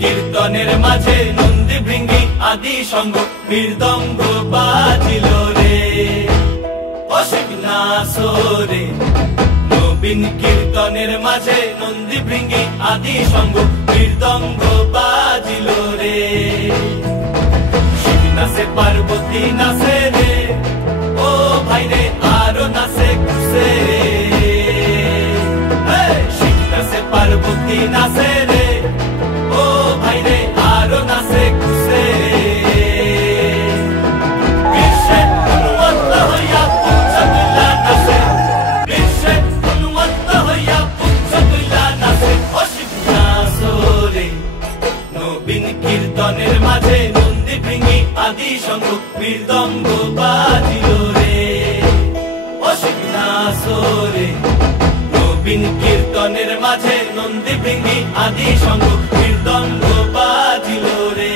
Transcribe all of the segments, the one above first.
কীর্তনের মাঝে নন্দী ভৃঙ্গি আদি সঙ্গ মৃদঙ্গ বাজিল রে অসিক নাসরে। নবীন কীর্তনের মাঝে নন্দী ভৃঙ্গি আদি সঙ্গ মৃদঙ্গ বাজিল রে। শিব নাচে পার্বতী নাচে রে ও ভাই রে আরো নাচে খুশে। শিব নাচে পার্বতী নাচে রে ও ভাই রে আরো নাচে খুশে। বিশ্বের উন্মত্ত হইয়া পুচ্ছ তুইলা নাচে, বিশ্বের উন্মত্ত হইয়া পুচ্ছ তুইলা নাচে অসিক নাচরে। নবীন কীর্তনের মাঝে নন্দী ভৃঙ্গি আদি সঙ্গ মৃদঙ্গ বাজিল রে অসিক নাচরে। নবীন কীর্তনের মাঝে নন্দী ভৃঙ্গি আদি সঙ্গ মৃদঙ্গ বাজিল রে।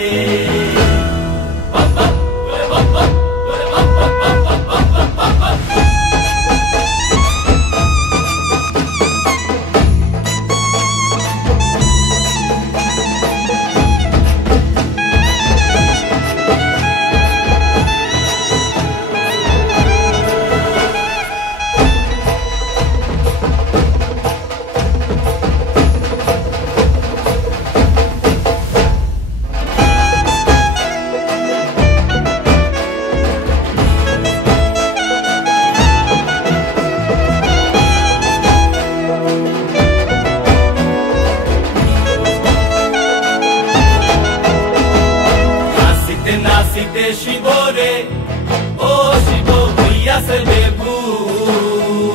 নাচিতে শিব রে ও শিব হইয়াছে বেভুল।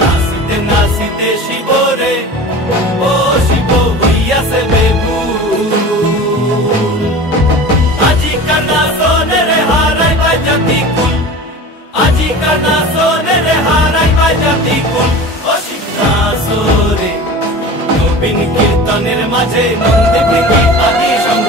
নাচিতে নাচিতে শিব রে ও শিব হইয়াছে বেভুল। আজিকার নাচনে রে হারাই পাই জাতি কুল, আজিকার নাচনে রে হারাই পাই জাতি কুল অসিক নাচরে। নবীন কীর্তনের মাঝে নন্দী ভৃঙ্গি আদি সঙ্গ